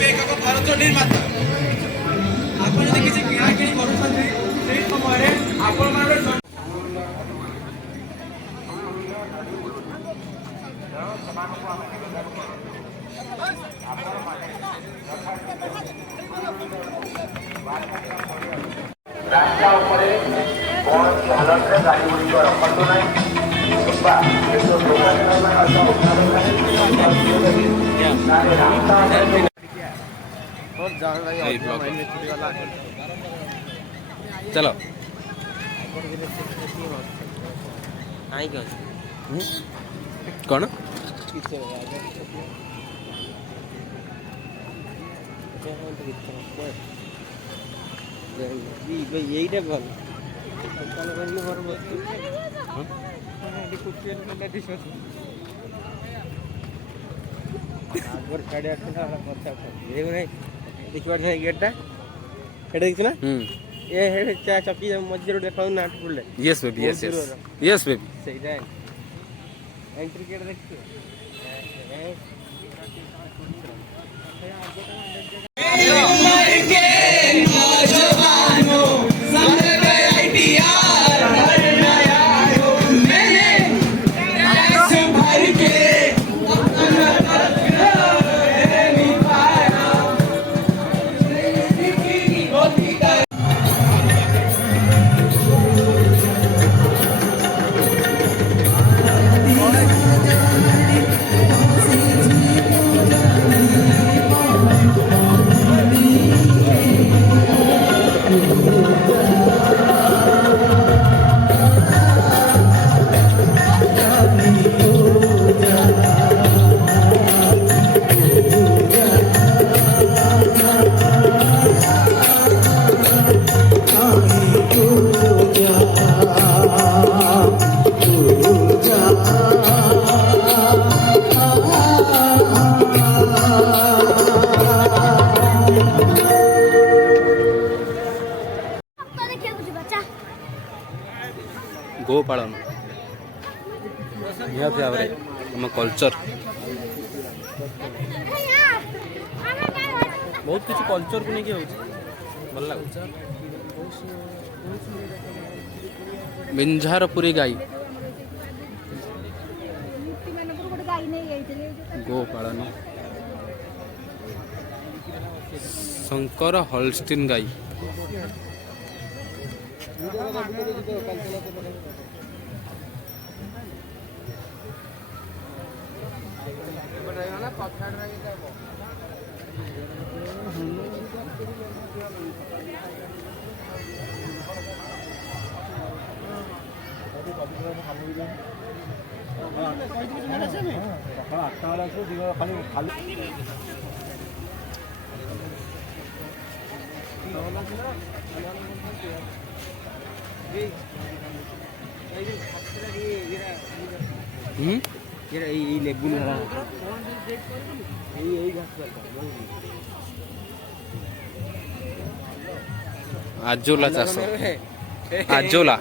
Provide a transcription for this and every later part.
एक भारत निर्माता आप किसी किणाकिणी कर समय आपण रास्ता उपरे कौन हालत रे गाड़ी गुड़ी रखतु ना किंबा जो चलो कौन यही भल देखिए गेटा देखना ये चकी मझे देखा ना पड़े yes baby yes yes yes baby सही एंट्री गेट देखिए गो पालन निहाती भाव आम कल्चर बहुत किसी कल्चर को लेकिन भल लगे बिंझारपुरी गाई गो पालन शंकर हॉलस्टीन गाई आजोला चाष आजोला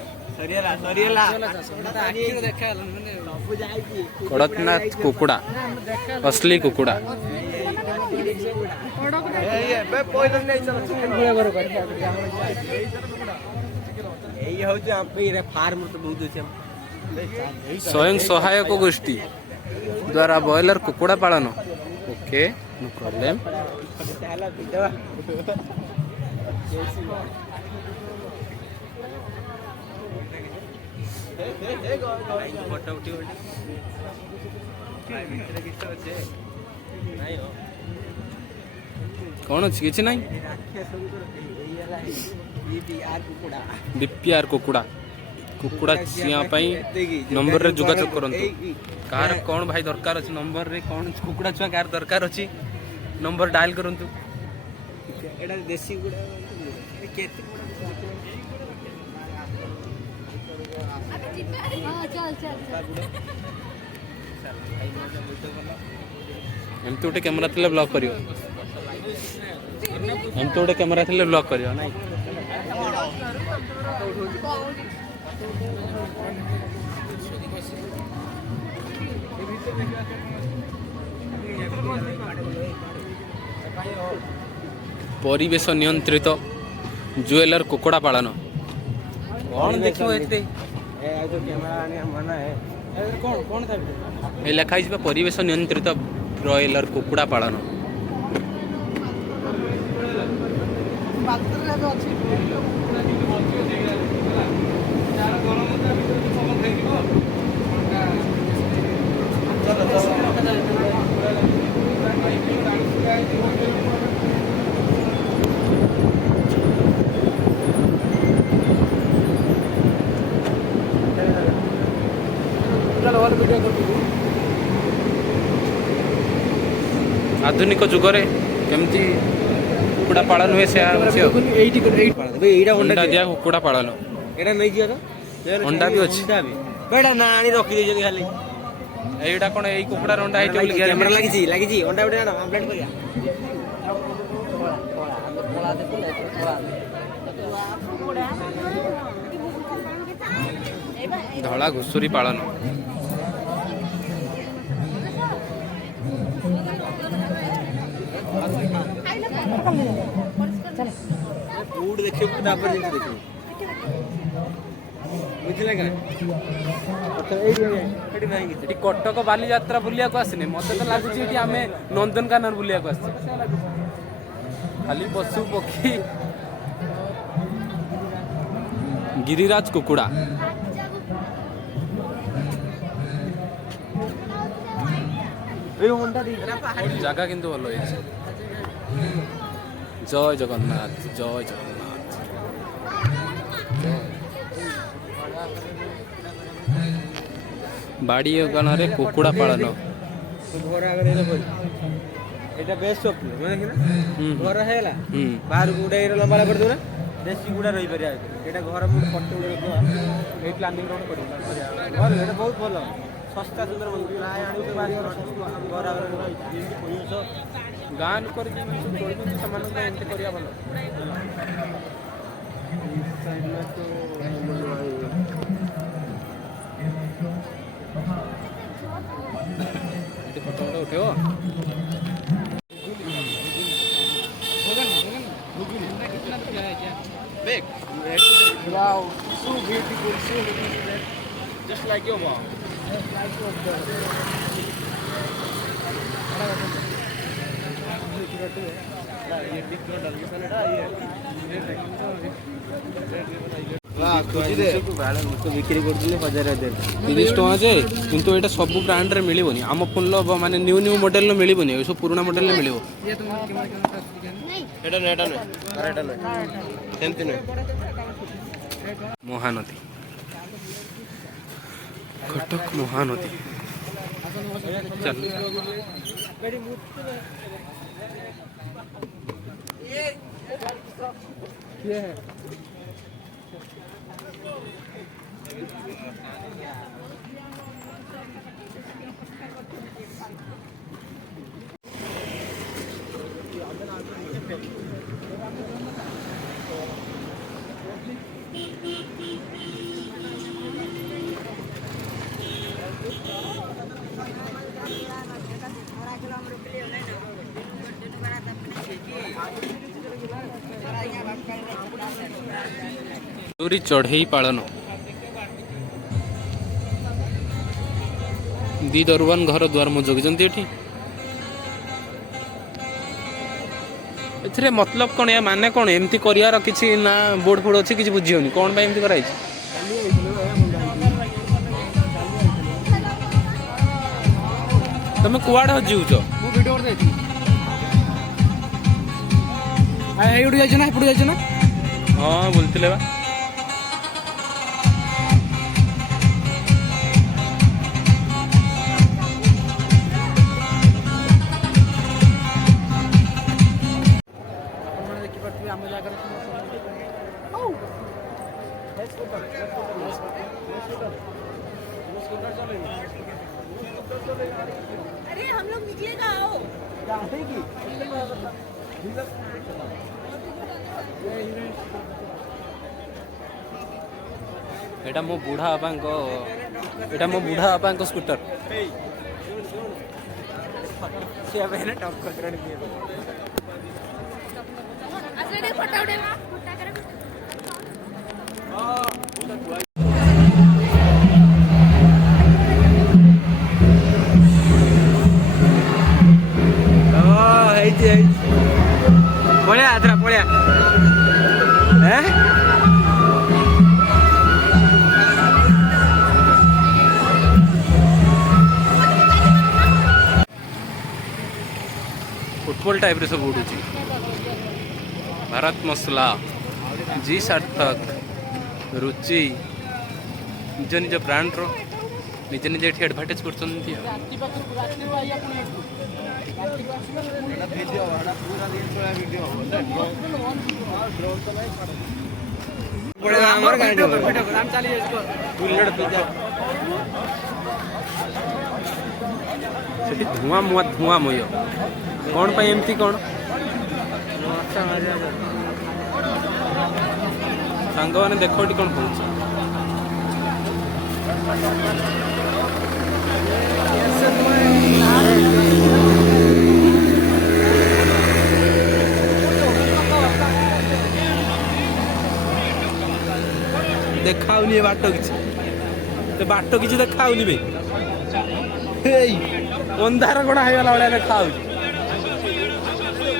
कड़कनाथ कुकुड़ा असली कुकुड़ा स्वयं सहायक गोष्ठी द्वारा बॉयलर कुकुड़ा पालन ओके नो प्रॉब्लम फोटो उठी कौन अच्छी किसी ना बीपीआर कुकुड़ा कुकुड़ा चिया नंबर रे जोगाजोग करंतु कार कौन भाई दरकार अछि नंबर रे कौन कुकुड़ा छुआ कार दरकार अछि नंबर डायल करंतु एडा देसी गुड़ा केते चल चल एमती गोटे कैमरा थिले ब्लॉक करियो एमती गोटे कैमरा थिले ब्लॉक करियो नाइ ପରିବେଶ ନିୟନ୍ତ୍ରିତ ଜୁଏଲର କୁକୁଡ଼ା ପାଳନ। କ'ଣ ଦେଖିବ ଏତେ? ଏ ଆଉ ଯୋଉ କ୍ୟାମେରା ଆଣିବା ମନା ହେ କଣ ଥାଏ ଏ ଲେଖା ହେଇଛି ବା ପରିବେଶ ନିୟନ୍ତ୍ରିତ ବ୍ରଏଲର କୁକୁଡ଼ା ପାଳନ। ଆଧୁନିକ ଯୁଗରେ କେମିତି କୁକୁଡ଼ା ପାଳନ ହୁଏ ସେ ଅଛି ଆଉ। ଏଇଟା ଅଣ୍ଡା ଦିଆ କୁକୁଡ଼ା ପାଳନ। ଏଇଟା ନେଇଯିବ ତ ଅଣ୍ଡା ବି ଅଛି। ଏଇଟା ନା ଆଣି ରଖିଦେଇଛନ୍ତି ଖାଲି। ଏଇଟା କ'ଣ ଏଇ କୁକୁଡ଼ାର ଅଣ୍ଡା ହେଇଛି ବୋଲି କ୍ୟାମେରା ଲାଗିଛି ଅଣ୍ଡା ଗୋଟେ ଆଣ ଅମ୍ଲେଟ୍ କରିବା। ଧଳା ଘୁଷୁରୀ ପାଳନ। କୋଉଠି ଦେଖିବୁ ତାପରେ ଜିନିଷ ଦେଖିବୁ ବୁଝିଲେ କାଁ? ଏଠି କଟକ ବାଲିଯାତ୍ରା ବୁଲିବାକୁ ଆସିନି, ମତେ ତ ଲାଗୁଛି ଏଠି ଆମେ ନନ୍ଦନକାନନ ବୁଲିବାକୁ ଆସିଛେ। ଖାଲି ପଶୁ ପକ୍ଷୀ। ଗିରିରାଜ କୁକୁଡ଼ା। ଜାଗା କିନ୍ତୁ ଭଲ ହେଇଛି। ଜୟ ଜଗନ୍ନାଥ, ଜୟ ଜଗନ୍ନାଥ। ବାଡ଼ି ଅଗଣାରେ କୁକୁଡ଼ା ପାଳନ। ଘର ଆଗରେ ଏଇଟା ବେଷ୍ଟ ଘର ହେଇଗଲା ବାହାରକୁ ଗୋଟେ ଲମ୍ବା କରିଦେବୁ ନା ଦେଶୀ ଗୁଡ଼ା ରହିପାରିବା। ଏଇଟା ଘର ମୁଁ ଫଟୋ ଗୁଡ଼ା ଏଇ ପ୍ଲାନିଂ କରିବୁ। ଏଇଟା ବହୁତ ଭଲ ଶସ୍ତା ସୁନ୍ଦର ପ୍ରାୟ ଆଣିବୁ ଘର ଆଗରେ ପରିବେଶ ଗାଁ ଲୋକ ସେମାନଙ୍କ ପାଇଁ ଏମିତି କରିବା ଭଲ। ଏଠି ଫଟୋ ଫଟୋ ଉଠେଇବ। Wow, so beautiful, so beautiful. Just like your mom. ବିକ୍ରି କରୁଥିଲେ 1000 30 ଟଙ୍କା ଯେ, କିନ୍ତୁ ଏଇଟା ସବୁ ବ୍ରାଣ୍ଡରେ ମିଳିବନି। ଆମ ଫୋନ୍ର ମାନେ ନ୍ୟୁ ମଡେଲର ମିଳିବନି, ସବୁ ପୁରୁଣା ମଡେଲରେ ମିଳିବ। ମହାନଦୀ, କଟକ ମହାନଦୀ। ଚାଲୁ ଚୋରି ଚଢ଼େଇ ପାଳନ। ଦି ଦରୱାନ ଘର ଦ୍ୱାର ମୁଁ ଜଗିଛନ୍ତି ଏଠି। ଏଥିରେ ମତଲବ କ'ଣ, ୟା ମାନେ କ'ଣ? ଏମିତି କରିବାର କିଛି ନା ବୋର୍ଡ ଫୋର୍ଡ ଅଛି, କିଛି ବୁଝି ହଉନି କ'ଣ ପାଇଁ ଏମିତି କରାହେଇଛି। ତମେ କୁଆଡ଼େ ହଜିଉଛ? ମୁଁ ଭିଡ଼ିଓ କରିଦେଇଥିଲି। ଏଇଠୁ ଯାଇଛ ନା ଏପଟୁ ଯାଇଛ ନା? ହଁ ବୁଲଥିଲେ ବା। ଆପଣମାନେ ଦେଖିପାରୁଥିବେ ଆମ ଜାଗାରେ अरे हम लोग निकलेगा आओ। ଏଇଟା ମୋ ବୁଢ଼ା ବାପାଙ୍କ ସ୍କୁଟର। ସେ ଟପ୍ इसलिए फोटो उठेगा फोटो करे ପଳେଆ ଆଥରା ପଳେଆ फुटबॉल टाइप रे सब उड़ुची भारत मसला जी सार्थक रुचि निज निज ब्रांड रो निज निज एठी एडवर्टाइज करछन्ती ଆମର ଗାଡି ବୁଲେଟ ପିଜା ସେଠି ଧୂଆଁ ମୁଆ ଧୂଆଁମୟ କଣ ପାଇଁ ଏମିତି କଣ ସାଙ୍ଗମାନେ ଦେଖ ଏଠି କଣ ହଉଛି ଦେଖାଉନି ଏ ବାଟ କିଛି ଦେଖାଉନି ବେ ହେଇ ଅନ୍ଧାର କଣା ହେଇଗଲା ଭଳିଆ ଦେଖାଉଛି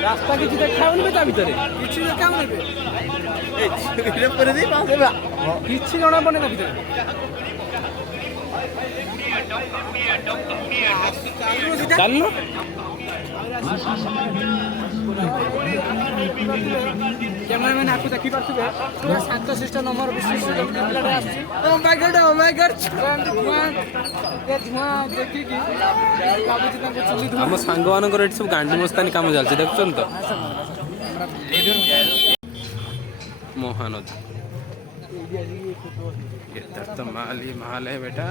ରାସ୍ତା କିଛି ଦେଖାଉନି ବେ ତା ଭିତରେ କିଛି ଦେଖାଉନି ବେ କିଛି ଜଣା ପଡୁନି ତା ଭିତରେ ଚାଲୁ କ୍ୟାମେରାମ୍ୟାନ ଆକୁ ଦେଖିପାରୁଥିବେ ପୁରା ଶାନ୍ତ ଶିଷ୍ଟ ନମ୍ବର ବିଶିଷ୍ଟ ପିଲାଟେ ଆସୁଛି ଓ ମାଇ ଗଡ୍ ଧୂଆଁ ଦେଖିକି ଭାବୁଛି ତାଙ୍କ ଚୁଲି ଧୂଆଁ ଆମ ସାଙ୍ଗମାନଙ୍କର ଏଠି ସବୁ ଗାଣ୍ଡି ମସ୍ତାନୀ କାମ ଚାଲିଛି ଦେଖୁଛନ୍ତି ତ ମହାନଦୀ इधर तो माल ही माल है बेटा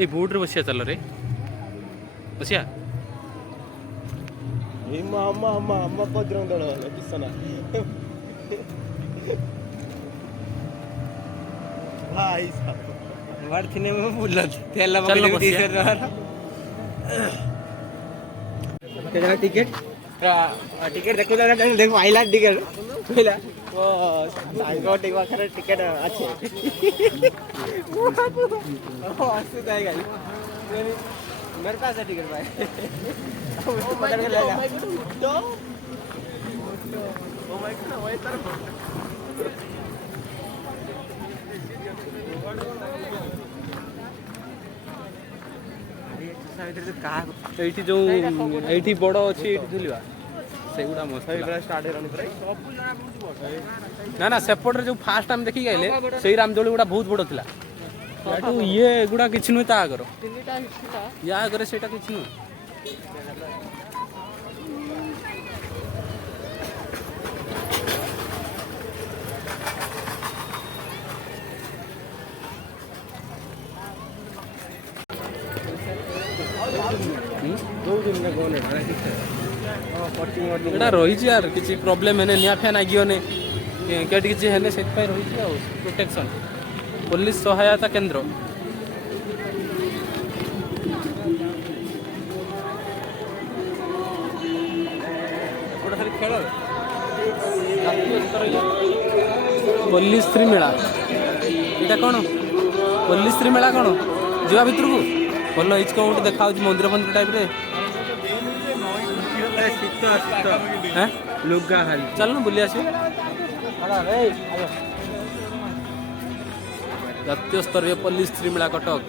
ए बोर्ड रे बसिया चल रे बसिया अम्मा बजरंग दल वाला किसना भाई साहब वर्थिने में बुल्ला तेला चल बगे बसिया। टी-शर्ट रहा तेरा टिकट टिकट देखो जरा देखो आइला टिकट पहिला ओ साइको टिकट अच्छे ओ असु जाए गाइस मेरे पास है टिकट भाई पकड़ के ले जा ओ माय गॉड वही तरफ ଏଇଠି ଯୋଉ ଏଇଠି ବଡ଼ ଅଛି ଏଇଠି ଝୁଲିବା ସେଗୁଡ଼ା ମସ୍ତ ନା ନା ସେପଟରେ ଯୋଉ ଫାଷ୍ଟ ଆମେ ଦେଖିକି ଆଇଲେ ସେଇ ରାମଦୋଳି ଗୁଡ଼ା ବହୁତ ବଡ଼ ଥିଲା ଏଠୁ ଇଏ ଏଗୁଡ଼ା କିଛି ନୁହେଁ ତା ଆଗର ୟା ଆଗରେ ସେଇଟା କିଛି ନୁହେଁ ଏଇଟା ରହିଛି ଆର କିଛି ପ୍ରୋବ୍ଲେମ ହେନେ ନିଆଁ ଫିଆ ନାଗିବନି କେଠି କିଛି ହେଲେ ସେଥିପାଇଁ ରହିଛି ଆଉ ପ୍ରୋଟେକ୍ସନ୍ ପୋଲିସ ସହାୟତା କେନ୍ଦ୍ର ପଲ୍ଲିଶ୍ରୀ ମେଳା ଏଇଟା କ'ଣ ପଲ୍ଲିଶ୍ରୀ ମେଳା କ'ଣ ଯିବା ଭିତରକୁ ଭଲ ହେଇଛି କ'ଣ ଗୋଟେ ଦେଖାଯାଉଛି ମନ୍ଦିର ଫନ୍ଦିର ଟାଇପ୍ରେ लुगा खाली ଚାଲୁନ ବୁଲି ଆସିବା ଜାତୀୟ ସ୍ତରୀୟ ପଲ୍ଲିଶ୍ରୀ ମେଳା କଟକ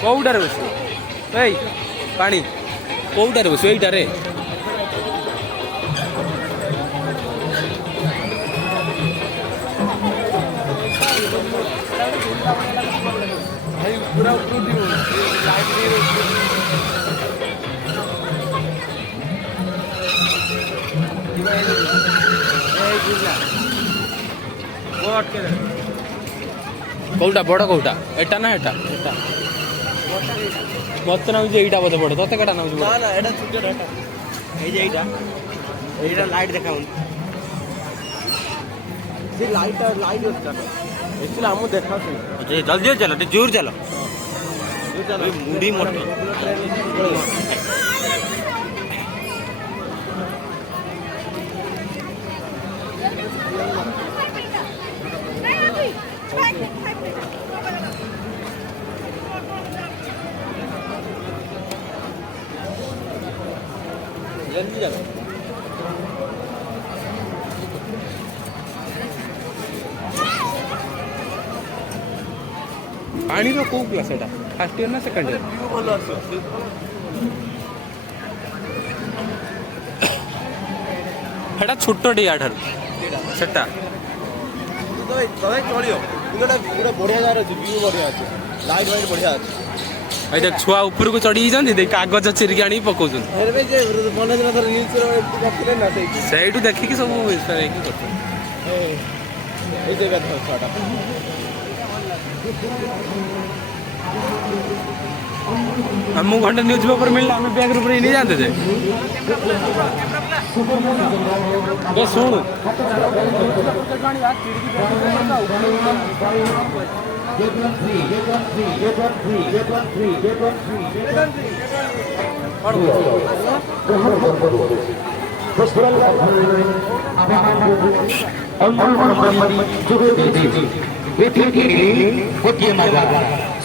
କୋଉଟାରେ ବସିବ ଏଇ ପାଣି କୋଉଟାରେ ବସିବ ଏଇଟାରେ ଭାଇ ପୁରା ଉପରୁ ଉଠିବ ଲାଇଟ୍ ଟିକେ କୋଉଟା ବଡ଼ କୋଉଟା ଏଟା ନା ଏଟା ଏଟା ମତେ ନାଗୁଛି ଏଇଟା ବୋଧେ ବଡ଼ ତତେ କେଟା ନାଗୁଛି ନା ନା ଏଟା ଛୋଟଟା ଏଟା এই যে এইটা লাইট দেখাউন যে লাইট আর লাইট হচ্ছে एक्चुअली हम देखाते हैं जल्दी चलो जोर चलो मुड़ी मोटी जल्दी चलो पानी रो को क्लास एटा फर्स्ट ईयर ना सेकंड ईयर ଭଲ ଅଛି एटा छोटो या ठार सेटा ତମେ ଚଳିବ କିନ୍ତୁ ଗୋଟେ ବଢିଆ ଜାଗାରେ ଅଛି ଭିଉ ବଢିଆ ଅଛି ଲାଇଟ୍ ଫାଇଟ୍ ବଢିଆ ଅଛି भाई देख छुआ ऊपर को चढ़ी जाती देख कागज चिरिक आनी पकाउछन ହେରେ ଯେ ମନେ ଦିନ ଥର ରିଲ୍ସ ର ଏମିତି କରିଥିଲେ ନା ସେଇଠି ସେଇଠୁ ଦେଖିକି ସବୁ ଇନସ୍ପାୟର ହେଇକି କରୁଛୁ ଏଇ ଜାଗା ଥାଏ ଛୁଆଟା हमको घंटे न्यूज पेपर मिलला हमें बैग ऊपर ही नहीं जानते थे तो सुन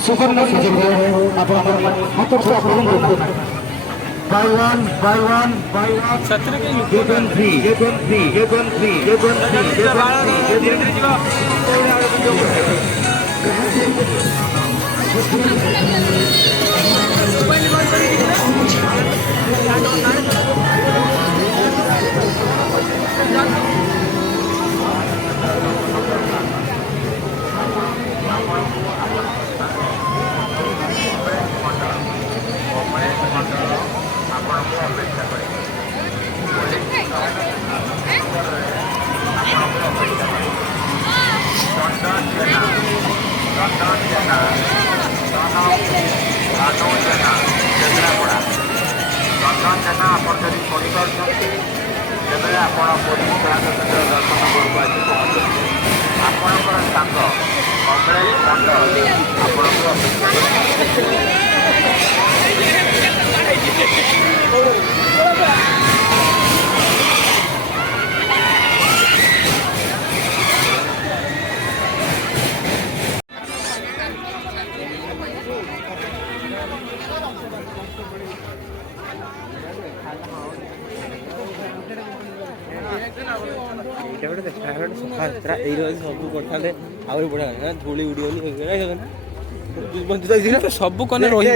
सुवर्ण सुযোগ আপনার হাতের সাহায্য করুন বাই ওয়ান सत्र के get one free ସବୁ କରିଥାନ୍ତେ ଆହୁରି ବଢିଆ ନା ଧୂଳି ଉଡ଼ିବନି ସବୁ କନେ ରହି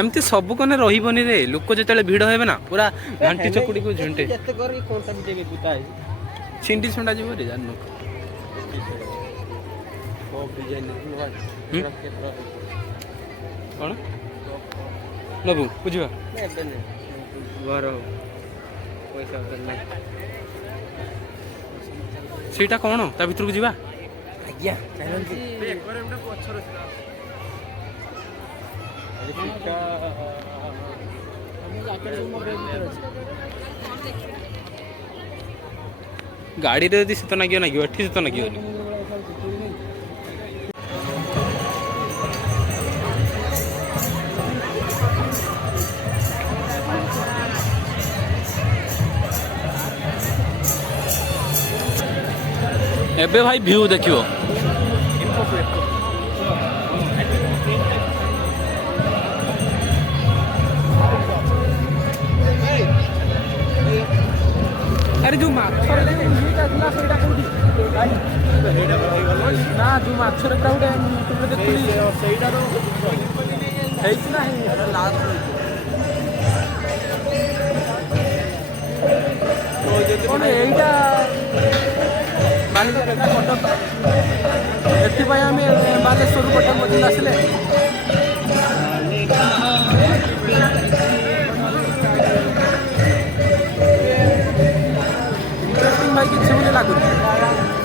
ଏମିତି ସବୁ କନେ ରହିବନି ରେ ଲୋକ ଯେତେବେଳେ ଭିଡ଼ ହେବେ ନା ପୁରା ଘାଣ୍ଟି ଚକୁଡ଼ିକୁ ଝୁଣ୍ଟେ ଏତେ କରି କୋଣଟା ବି ଦେବେ ଜୁତା ହେଇଛି ଛିଣ୍ଡି ଛୁଣ୍ଡା ଯିବ ରେ ଜାଣିନୁ କ'ଣ ନବୁ ବୁଝିବା ଘର ପଇସା ସେଇଟା କ'ଣ ତା ଭିତରକୁ ଯିବା ଆଜ୍ଞା ଗାଡ଼ିରେ ଯଦି ଶୀତ ନାଗିବ ଏଠି ଶୀତ ନାଗିବନି ଏବେ ଭାଇ ଭିଉ ଦେଖିବ ଆରେ ଯୋଉ ମାଛରେ ସେଇଟା କୋଉଠି ନା ଯୋଉ ମାଛରେ ଗୋଟେ ଦେଖୁଥିଲି ସେଇଟାର ହେଇଛି ନା କ'ଣ ଏଇଟା ବାଲିଯାତ୍ରା କଟକ ଏଥିପାଇଁ ଆମେ ବାଲେଶ୍ୱରରୁ କଟକ ପର୍ଯ୍ୟନ୍ତ ଆସିଲେ। ଇଣ୍ଟରେଷ୍ଟିଂ ଭାଇ କିଛି ବୋଲି ଲାଗୁଛି।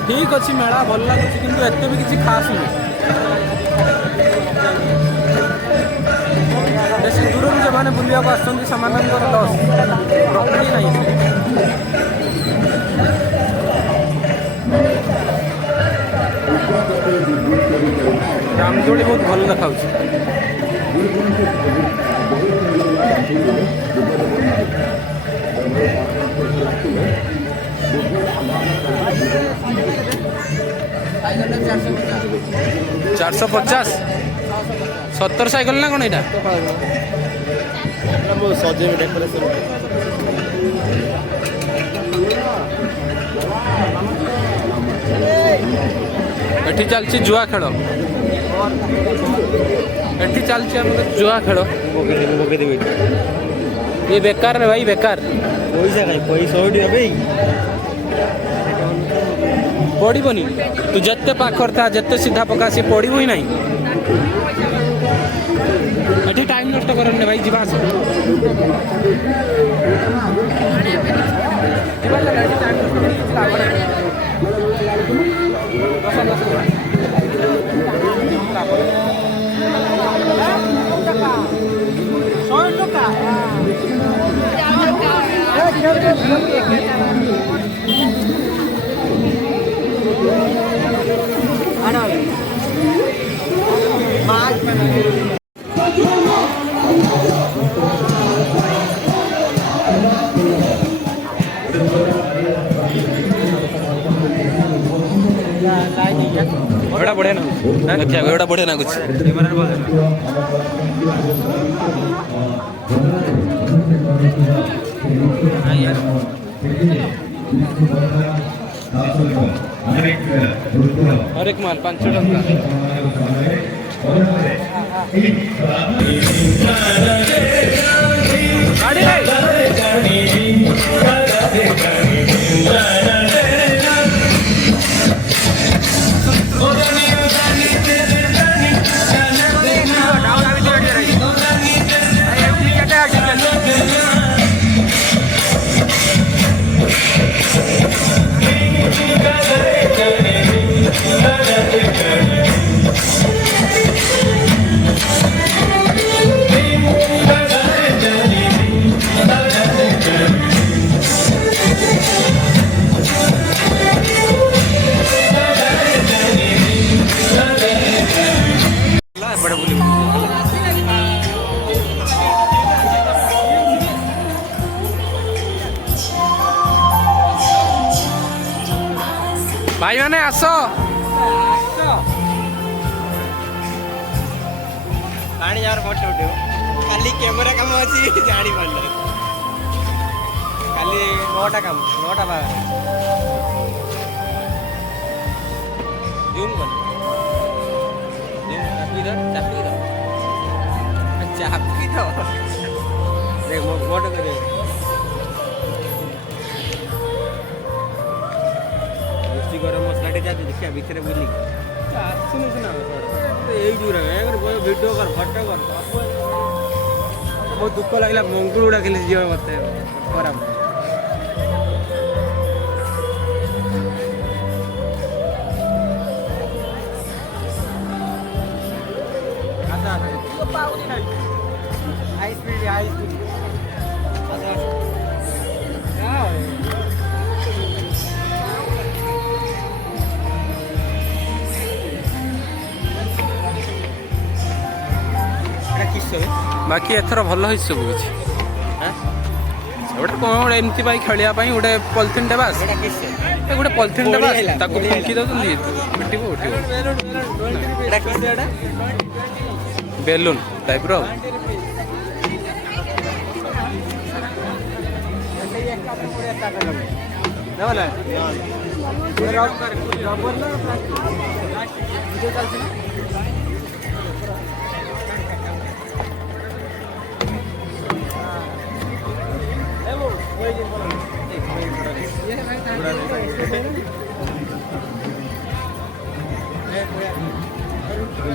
ଠିକ୍ ଅଛି ମେଳା ଭଲ ଲାଗୁଛି କିନ୍ତୁ ଏତେ ବି କିଛି ଖାସ୍ ନୁହେଁ। ବେଶୀ ଦୂରରୁ ଯେଉଁମାନେ ବୁଲିବାକୁ ଆସୁଛନ୍ତି ସେମାନଙ୍କର ଲସ୍, ପ୍ରଫିଟ୍ ନାହିଁ। ରାମଦୋଳି ବହୁତ ଭଲ ଦେଖାଉଛି। ଚାରିଶହ 50 70 ସାଇକେଲ ନା କ'ଣ ଏଇଟା? ଏଠି ଚାଲିଛି ଜୁଆ ଖେଳ। ଏଠି ଚାଲିଛି ଆମର ଜୁଆ ଖେଳ। ये बेकार रे भाई बेकार। पैसा कहीं पैसा पड़बनी तू जिते पाखर था जिते सीधा पका सी पड़ू ही नहीं। एठी टाइम नष्ट करने भाई जीवा आस बड़ा बढ़िया ना देखिए बड़ा बढ़िया ना कुछ हर एक माल 500 टका भाई मैंने आसो पानी यार फोटो उठो खाली कैमरा काम अच्छी जानी पड़ल खाली 9टा काम 9टा बाहर जूम कर चापी दो देख फोटो कर गरम मसला देखिए भितर बुल आसुन सीना भिडियो कर फटो कर बहुत दुख लगे मंगुल गुड़ा खेल जी मत खराब हाई स्पीड बाकी एथर भल हो सब किसी गोटे कौन गोटे एमती खेलिया गोटे पॉलिथिन टे बास गोटे पॉलिथिन टे बास ताको फुंकी दउछन पिटिबो उठिबो बेलून टाइप रो ये କ'ଣ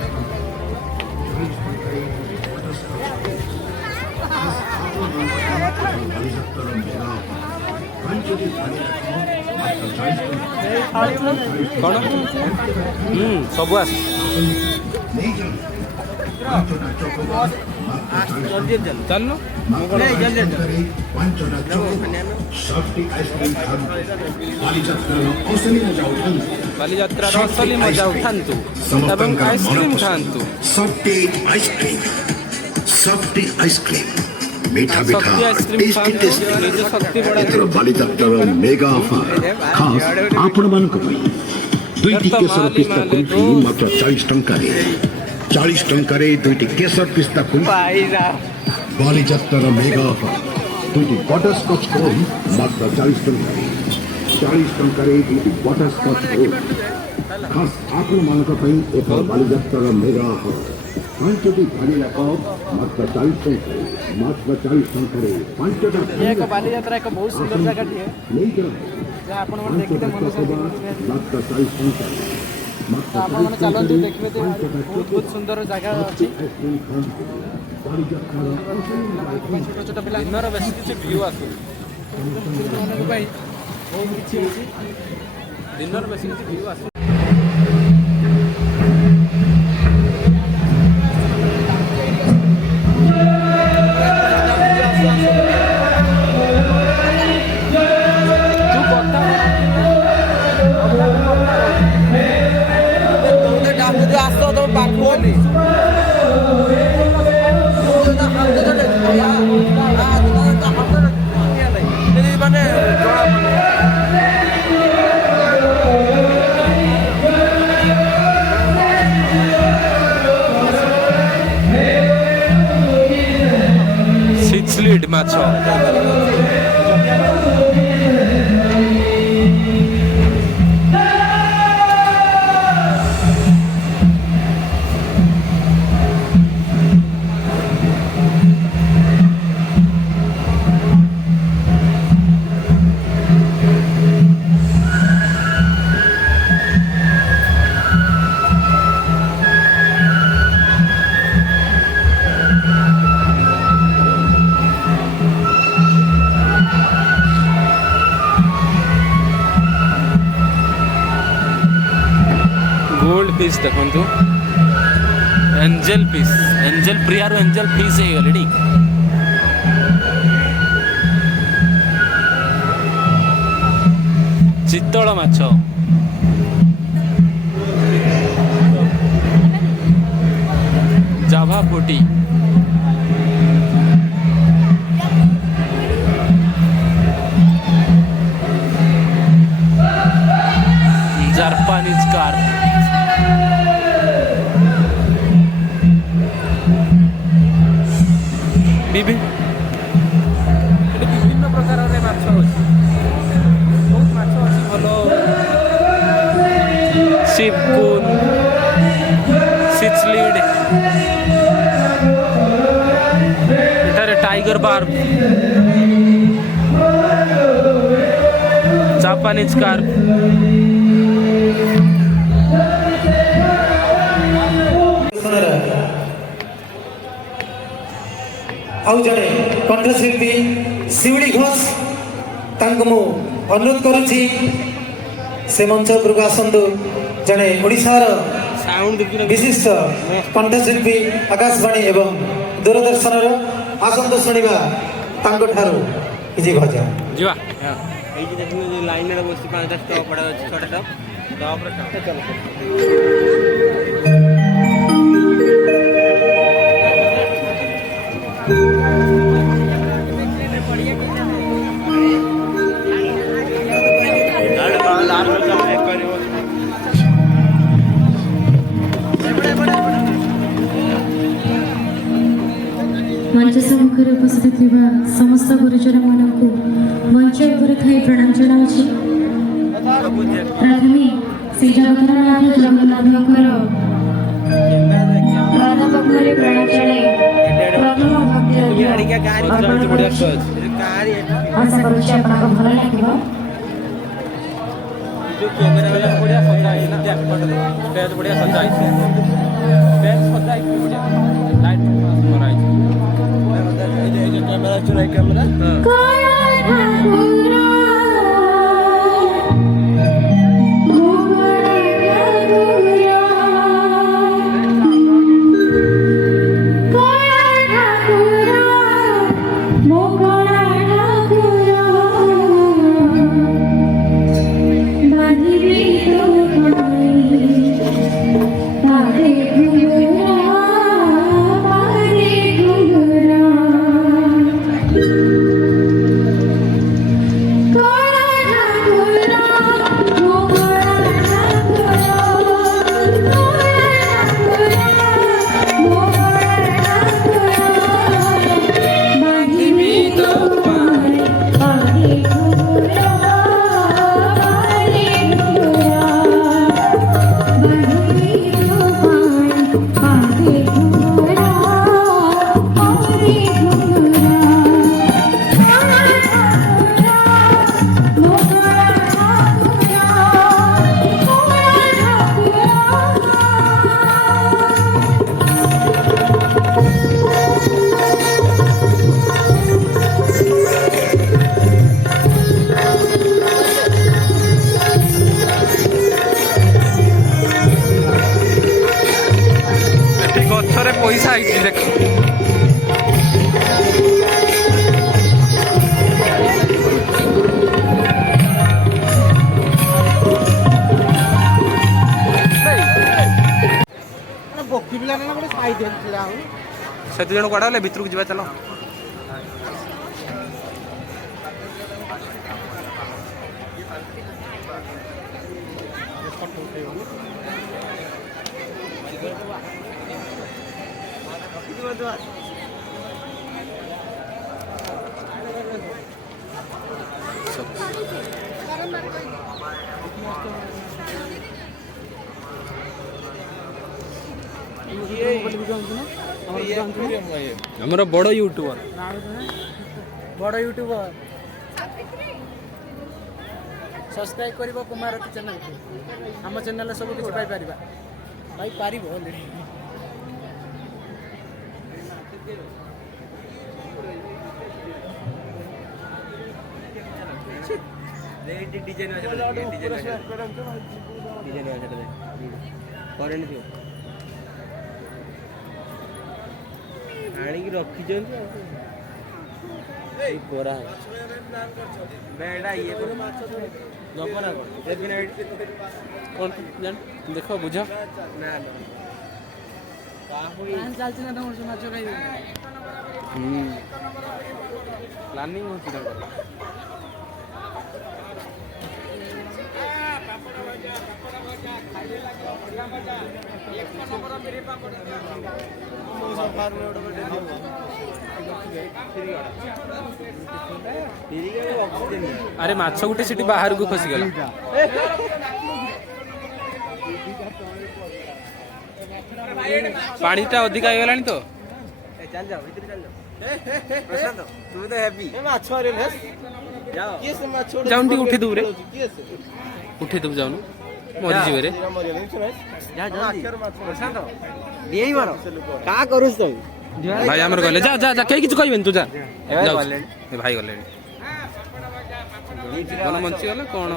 ସବୁ ଆସ ଚାଲୁନ ବାଲିଯାତ୍ରାର ଅସଲି ମଜା ଉଠାନ୍ତୁ ଏବଂ ଆଇସ୍କ୍ରିମ୍ ଖାଆନ୍ତୁ। ସଫ୍ଟି ଆଇସ୍କ୍ରିମ मीठा मीठा ଶକ୍ତି ଆଇସ୍କ୍ରିମ୍ टेस्टी ଖାଆନ୍ତୁ टेस्टी ନିଜ ଶକ୍ତି ବଢ଼ାନ୍ତୁ। ଏଥର ବାଲିଯାତ୍ରାର ମେଗା ଅଫର ଖାସ୍ ଆପଣମାନଙ୍କ ପାଇଁ ଦୁଇଟି କେଶର ପିସ୍ତା କୁଲ୍ଫି ମାତ୍ର 40 ଟଙ୍କାରେ 40 ଟଙ୍କାରେ ଦୁଇଟି କେଶର ପିସ୍ତା କୁଲ୍ଫି। ବାଲିଯାତ୍ରାର ମେଗା ଅଫର ଦୁଇଟି ବଟରସ୍କଚ୍ କୋନ୍ ମାତ୍ର 40 ଟଙ୍କାରେ 40 ଟଙ୍କାରେ ଦୁଇଟି ବଟରସ୍କଚ୍ କୋନ୍ ଖାସ୍ ଆପଣମାନଙ୍କ ପାଇଁ ଏଥର ବାଲିଯାତ୍ରାର ମେଗା ଅଫର ପାଞ୍ଚଟି ଭାନିଲା କପ୍ ମାତ୍ର 40 ଟଙ୍କାରେ ମାତ୍ର 40 ଟଙ୍କାରେ ପାଞ୍ଚଟା ଏକ ବାଲିଯାତ୍ରା ଏକ ବହୁତ ସୁନ୍ଦର ଜାଗାଟିଏ ଯାହା ଆପଣମାନେ ଦେଖିଲେ ମନ ଶାନ୍ତି ମାତ୍ର 40 ଟଙ୍କାରେ ମାତ୍ର ଆପଣମାନେ ଚାଲନ୍ତୁ ଦେଖିବେ ଯେ ବହୁତ ବହୁତ ସୁନ୍ଦର ଜାଗା ଅଛି। ଛୋଟ ଛୋଟ ପିଲା ଦିନର ବେଶୀ କିଛି ଭିଉ ଆସୁନି ମାନଙ୍କ ପାଇଁ ବହୁତ କିଛି ଅଛି। ଦିନର ବେଶୀ କିଛି ଭିଉ ଆସୁନି। ସିଚଲିଡ୍ ମାଛ गोल्ड पीस देखु एंजल पीस एंजल प्रियार एंजल पीस है गले चित्तल माछ जाभा पोटी जापानीज कार विभिन्न प्रकार माछ अच्छी बहुत माछ अच्छी भल सिपकुन सिचलिड एटारे टाइगर बार्ब जापानीज कार आउ जड़े कंठशिल्पी शिवड़ी घोष तांको मु अनुरोध करुछि से मंच उपरक आसंतु जड़े ओडिशार विशिष्ट कंठशिल्पी आकाशवाणी एवं दूरदर्शन आसंतु शुणिबा तांको ठारू किछि भजन जीवा এই যে দেখুন যে লাইনের বসে 5টা স্টপ পড়া আছে 6টা স্টপ তারপরে চলো मंच सम्मुखें उपस्थित थिबा समस्त गुरुजन मानक मंच उपर थाई प्रणाम जनाउछि। प्रथमे श्री जगन्नाथ जगन्नाथଙ୍କର प्राण पक्षरे प्रणाम जणाई प्रथम भक्ति आशा करुछि आपनको ଭଲ ଲାଗିବ। जो कैमरा वाला बढ़िया सजा है ना, बढ़िया सजा है। ବେଞ୍ଚ ସଜା ହେଇଛି ବଢ଼ିଆ ଲାଇଟ୍ ମରାହେଇଛି କ୍ୟାମେରା ଚୁରାଇ କ୍ୟାମେରା ଗଛରେ ପଇସା ହେଇଛି ଦେଖ ବକି ପିଲା ନା ଗୋଟେ ସାଇଡ୍ ଥିଲା ଆଉ ସେ ଦୁଇ ଜଣ କୁଆଡ଼େ ଗଲେ ଭିତରକୁ ଯିବା ଚାଲ ଆମର ବଡ଼ ୟୁଟ୍ୟୁବର ବଡ଼ ୟୁଟ୍ୟୁବର ସବସ୍କ୍ରାଇବ୍ କରିବ କୁମାରତୀ ଚ୍ୟାନେଲକୁ ଆମ ଚ୍ୟାନେଲରେ ସବୁ କିଛି ପାଇପାରିବା ପାଇପାରିବ ଅଲରେଡ଼ି ଡିଜାଇନ କରେଣ୍ଟ ଥିବ ଆଣିକି ରଖିଛନ୍ତି କୋରା କ'ଣ ଦେଖ ବୁଝ ଚାଲିଛି ନା ତମର ମାଛ ଖାଇବେ ପ୍ଲାନିଂ ହେଉଛି ତାଙ୍କର ଆରେ ମାଛ ଗୋଟେ ସେଠି ବାହାରକୁ ଖସିଗଲା ପାଣିଟା ଅଧିକା ହେଇଗଲାଣି ତ ଯାଉନ ଟିକେ ଉଠେଇଦେବୁ ରେ ଉଠେଇଦେବୁ ଯାଉନୁ ମରିଯିବେ ରେ କା କରୁଛ ତମେ ଭାଇ ଆମର ଗଲେ ଯା ଯା ଯା କେହି କିଛି କହିବେନି ତୁ ଯା ଭାଇ ଗଲେଣି ଜୀବନ ବଞ୍ଚିଗଲେ କ'ଣ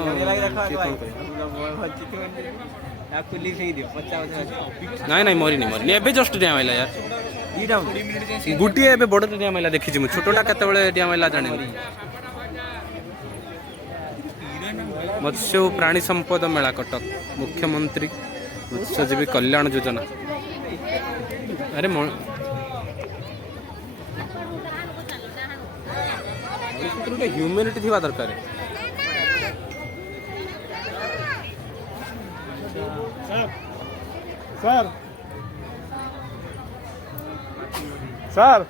ନାଇଁ ନାଇଁ ମରିନି ମରିନି ଏବେ ଜଷ୍ଟ ଡିଆଁ ମାଇଲା ୟାର ଗୋଟିଏ ଏବେ ବଡ଼ଟେ ଡିଆଁ ମାଇଲା ଦେଖିଛି ମୁଁ ଛୋଟଟା କେତେବେଳେ ଡିଆଁ ମାଇଲା ଜାଣିନି ମତ୍ସ୍ୟ ଓ ପ୍ରାଣୀ ସମ୍ପଦ ମେଳା କଟକ ମୁଖ୍ୟମନ୍ତ୍ରୀ ମତ୍ସ୍ୟଜୀବୀ କଲ୍ୟାଣ ଯୋଜନା ଆରେ ଗୋଟେ ହ୍ୟୁମାନିଟି ଥିବା ଦରକାର ସାର୍ ସାର୍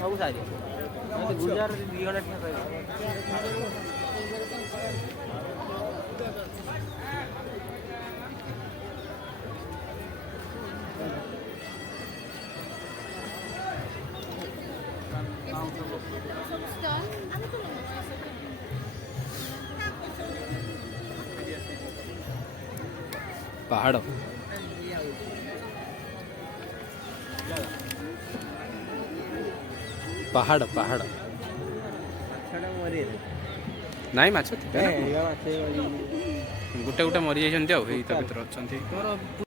ସବୁ ସାରି ଗୁଜାର 2 ଘଣ୍ଟା ଠିଆ କହିବ Stall, ano to naman? ପାହାଡ଼ ପାହାଡ଼ ପାହାଡ଼ ନାଇଁ ମାଛ ଥିବେ ନା। ଗୋଟେ ଗୋଟେ ମରିଯାଇଛନ୍ତି ଆଉ ଏଇ ତା ଭିତରେ ଅଛନ୍ତି।